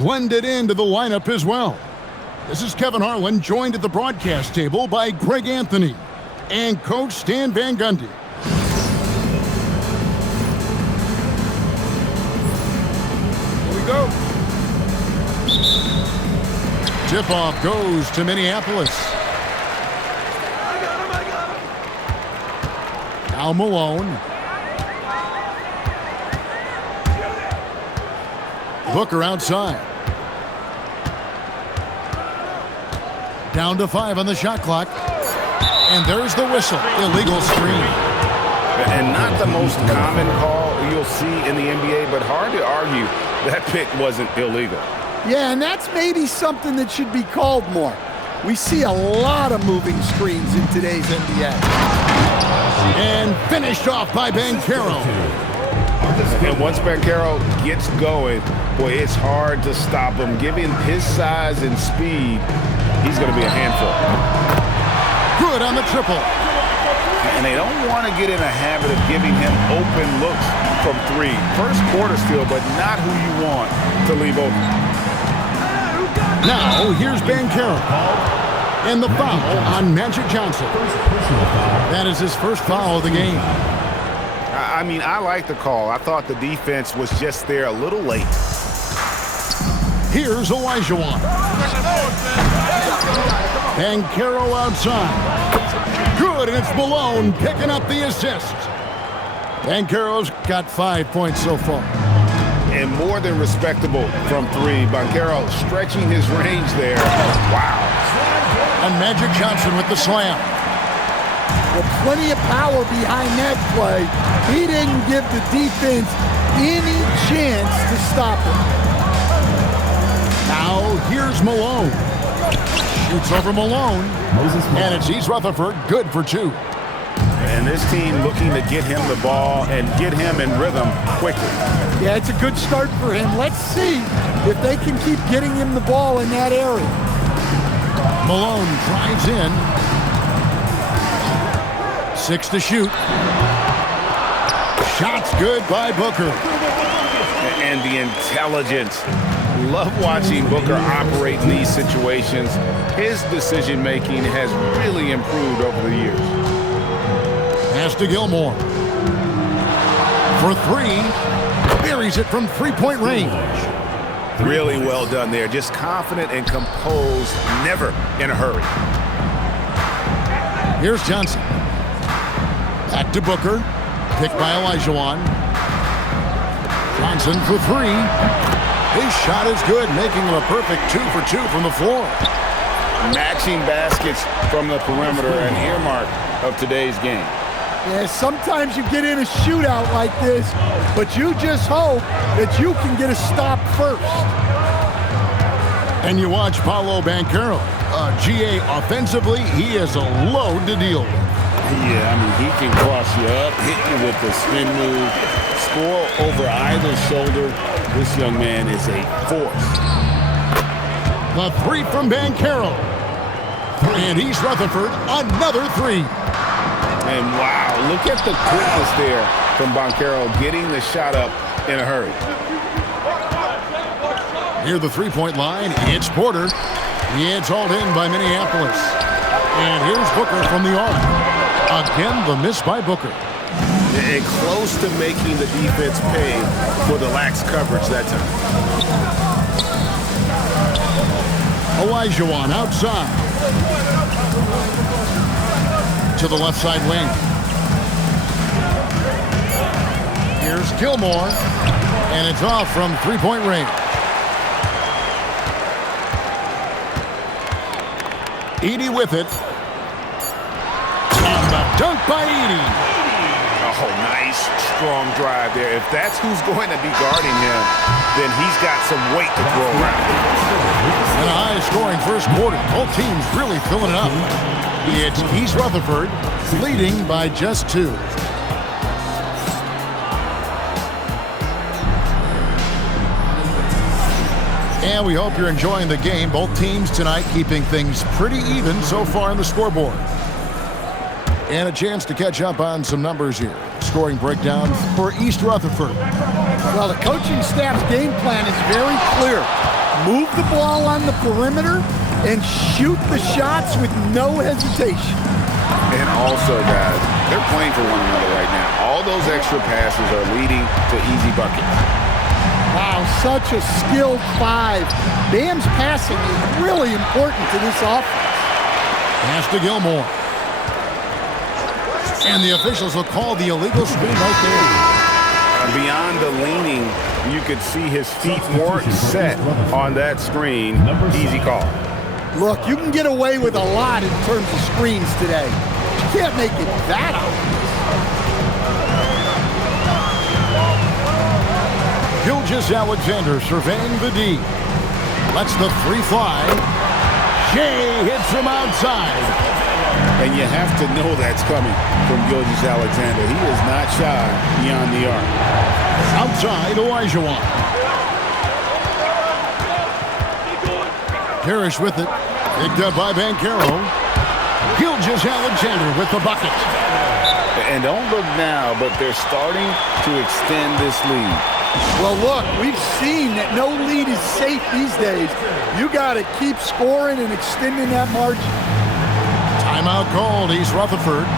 blended into the lineup as well. This is Kevin Harlan, joined at the broadcast table by Greg Anthony and Coach Stan Van Gundy. Here we go. Tip-off goes to Minneapolis. Now Malone. Booker outside. Down to 5 on the shot clock. And there's the whistle. Illegal screen. And not the most common call you'll see in the NBA, but hard to argue that pick wasn't illegal. Yeah, and that's maybe something that should be called more. We see a lot of moving screens in today's NBA. And finished off by Banchero. And once Banchero gets going, boy, it's hard to stop him. Given his size and speed, he's going to be a handful. Good on the triple. And they don't want to get in a habit of giving him open looks from 3. First quarter steal, but not who you want to leave open. Now, here's Banchero. And the foul on Magic Johnson. That is his first foul of the game. I mean, I like the call. I thought the defense was just there a little late. Here's Olajuwon. Banchero outside. Good, and it's Malone picking up the assist. Banchero's got 5 points so far. And more than respectable from 3. Banchero stretching his range there. Wow. And Magic Johnson with the slam. Well, plenty of power behind that play. He didn't give the defense any chance to stop him. Now, here's Malone. Shoots over Malone. And it's East Rutherford, good for 2. And this team looking to get him the ball and get him in rhythm quickly. Yeah, it's a good start for him. Let's see if they can keep getting him the ball in that area. Malone drives in. 6 to shoot. Shots good by Booker. And the intelligence. Love watching Booker operate in these situations. His decision-making has really improved over the years. Pass to Gilmore. For 3. Buries it from 3-point range. Really well done there. Just confident and composed, never in a hurry. Here's Johnson. Back to Booker. Picked by Olajuwon. Johnson for 3. His shot is good, making him a perfect 2 for 2 from the floor. Matching baskets from the perimeter, an earmark of today's game. Yeah, sometimes you get in a shootout like this, but you just hope that you can get a stop first. And you watch Paolo Banchero. GA offensively, he is a load to deal with. Yeah, I mean, he can cross you up, hit you with the spin move, score over either shoulder. This young man is a force. The 3 from Banchero. And East Rutherford, another 3. And wow, look at the quickness there from Banchero getting the shot up in a hurry. Near the 3-point line, it's Porter. It's hauled in by Minneapolis. And here's Booker from the arc. Again, the miss by Booker. And close to making the defense pay for the lax coverage that time. Olajuwon outside. To the left side wing. Here's Gilmore. And it's off from 3-point range. Edey with it. And the dunk by Edey. Oh, nice, strong drive there. If that's who's going to be guarding him, then he's got some weight to throw around. And a high-scoring first quarter. Both teams really filling it up. It's East Rutherford leading by just 2. And we hope you're enjoying the game. Both teams tonight keeping things pretty even so far on the scoreboard. And a chance to catch up on some numbers here. Scoring breakdown for East Rutherford. Well, the coaching staff's game plan is very clear. Move the ball on the perimeter and shoot the shots with no hesitation. And also, guys, they're playing for one another right now. All those extra passes are leading to easy buckets. Wow, such a skilled five. Bam's passing is really important to this offense. Pass to Gilmore. And the officials will call the illegal screen right there. Beyond the leaning, you could see his feet more set on that screen. Easy call. Look, you can get away with a lot in terms of screens today. You can't make it that obvious. Gilgeous-Alexander surveying the D. Lets the three fly. Shea hits from outside. And you have to know that's coming from Gilgeous-Alexander. He is not shy beyond the arc. Outside, Olajuwon. Parrish with it. Picked up by Banchero. Gilgeous-Alexander with the bucket. And don't look now, but they're starting to extend this lead. Well, look, we've seen that no lead is safe these days. You got to keep scoring and extending that margin. Timeout called, East Rutherford.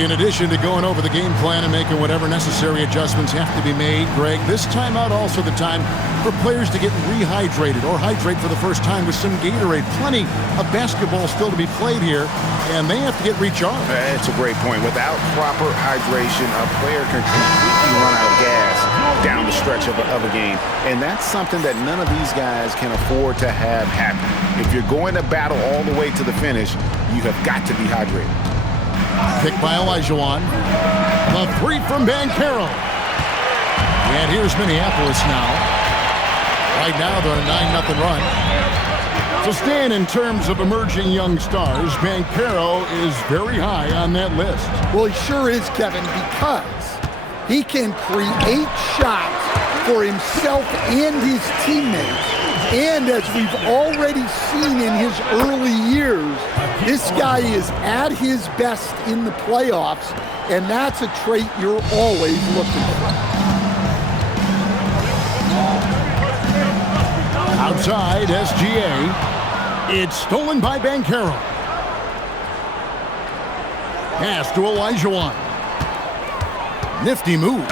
In addition to going over the game plan and making whatever necessary adjustments have to be made, Greg, this timeout also the time for players to get rehydrated or hydrate for the first time with some Gatorade. Plenty of basketball still to be played here, and they have to get recharged. That's a great point. Without proper hydration, a player can completely run out of gas down the stretch of a game. And that's something that none of these guys can afford to have happen. If you're going to battle all the way to the finish, you have got to be hydrated. Picked by Olajuwon. The three from Banchero. And here's Minneapolis now. Right now they're on a 9-0 run. So Stan, in terms of emerging young stars, Banchero is very high on that list. Well, he sure is, Kevin, because he can create shots for himself and his teammates. And as we've already seen in his early years, this guy is at his best in the playoffs, and that's a trait you're always looking for. Outside, SGA. It's stolen by Banchero. Pass to Olajuwon. Nifty move.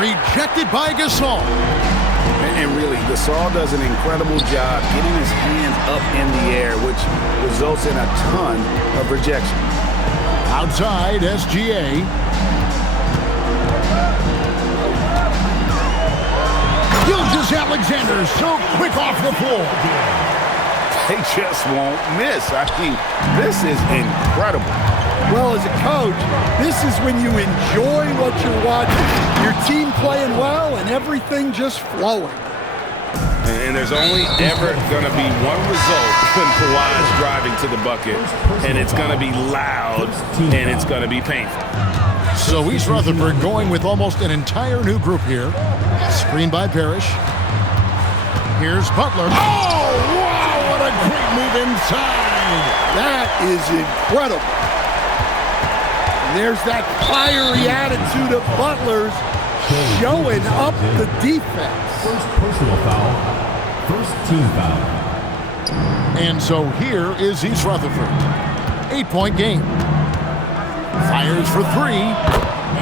Rejected by Gasol. And really, Gasol does an incredible job getting his hands up in the air, which results in a ton of rejection. Outside, SGA. Gilgeous-Alexander so quick off the floor. They just won't miss. I mean, this is incredible. Well, as a coach, this is when you enjoy what you're watching. Your team playing well and everything just flowing. And there's only ever going to be one result when Kawhi's driving to the bucket, and it's going to be loud, and it's going to be painful. So East Rutherford going with almost an entire new group here. Screen by Parrish. Here's Butler. Oh, wow, what a great move inside. That is incredible. And there's that fiery attitude of Butler's showing up the defense. First personal foul, first team foul. And so here is East Rutherford. 8-point game. Fires for three.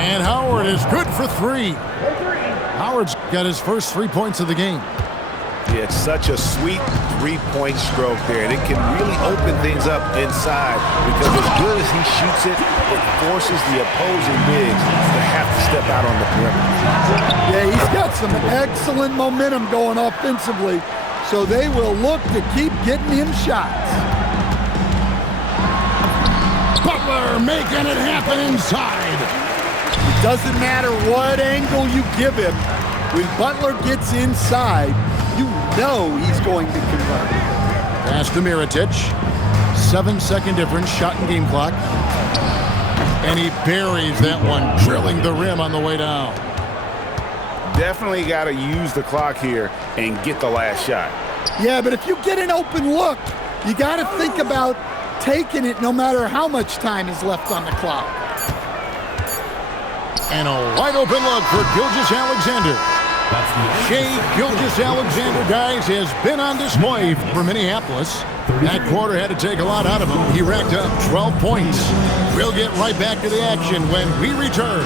And Howard is good for three. Howard's got his first 3 points of the game. Yeah, it's such a sweet three-point stroke there, and it can really open things up inside because as good as he shoots it, it forces the opposing bigs to have to step out on the perimeter. Yeah, he's got some excellent momentum going offensively, so they will look to keep getting him shots. Butler making it happen inside. It doesn't matter what angle you give him. When Butler gets inside, you know he's going to convert. Pass to Mirotic. 7-second difference, shot and game clock. And he buries that one, drilling the rim on the way down. Definitely got to use the clock here and get the last shot. Yeah, but if you get an open look, you got to think about taking it no matter how much time is left on the clock. And a wide open look for Gilgeous-Alexander. That's the Shea Gilgeous-Alexander, guys, has been on display for Minneapolis. That quarter had to take a lot out of him. He racked up 12 points. We'll get right back to the action when we return.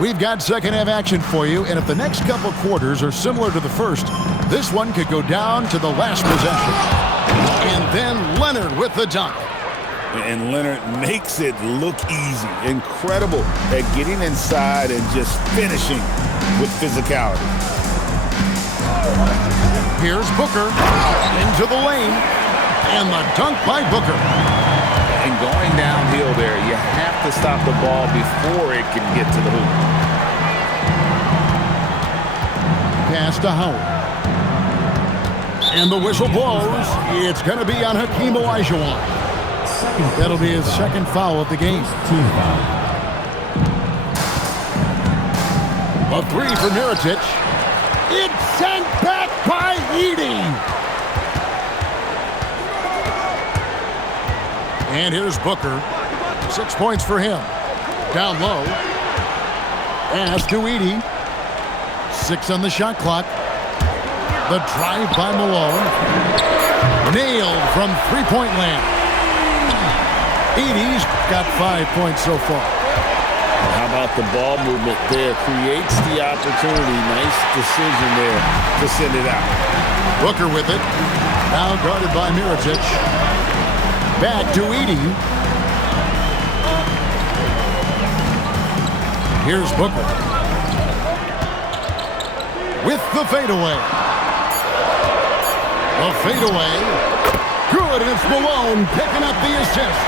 We've got second half action for you, and if the next couple quarters are similar to the first, this one could go down to the last possession. And then Leonard with the dunk. And Leonard makes it look easy. Incredible at getting inside and just finishing with physicality. Here's Booker into the lane, and the dunk by Booker. And going downhill there, you have to stop the ball before it can get to the hoop. Pass to Howard. And the whistle blows. It's going to be on Hakeem Olajuwon. That'll be his second foul of the game. team foul. A three for Mirotic. It's sent back by Edey. And here's Booker. 6 points for him. Down low. Pass to Edey. 6 on the shot clock. The drive by Malone. Nailed from three-point land. Edey's got 5 points so far. How about the ball movement there? Creates the opportunity. Nice decision there to send it out. Booker with it. Now guarded by Mirotic. Back to Edey. Here's Booker. With the fadeaway. The fadeaway. Good, and it's Malone picking up the assist.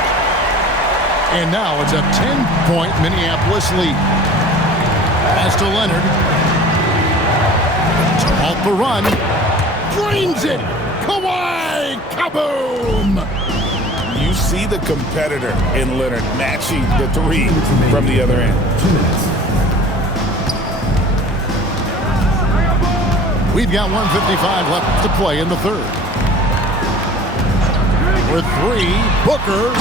And now it's a 10-point Minneapolis lead. Pass to Leonard. Off the run. Drains it. Kawhi. Kaboom. You see the competitor in Leonard matching the three from the other end. 2 minutes. We've got 1:55 left to play in the third. With three, Booker,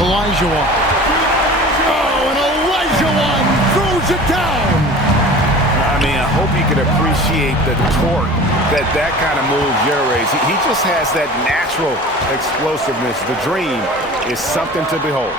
Olajuwon. Oh, and Olajuwon throws it down. I mean, I hope you can appreciate the torque that kind of move generates. He just has that natural explosiveness. The dream is something to behold.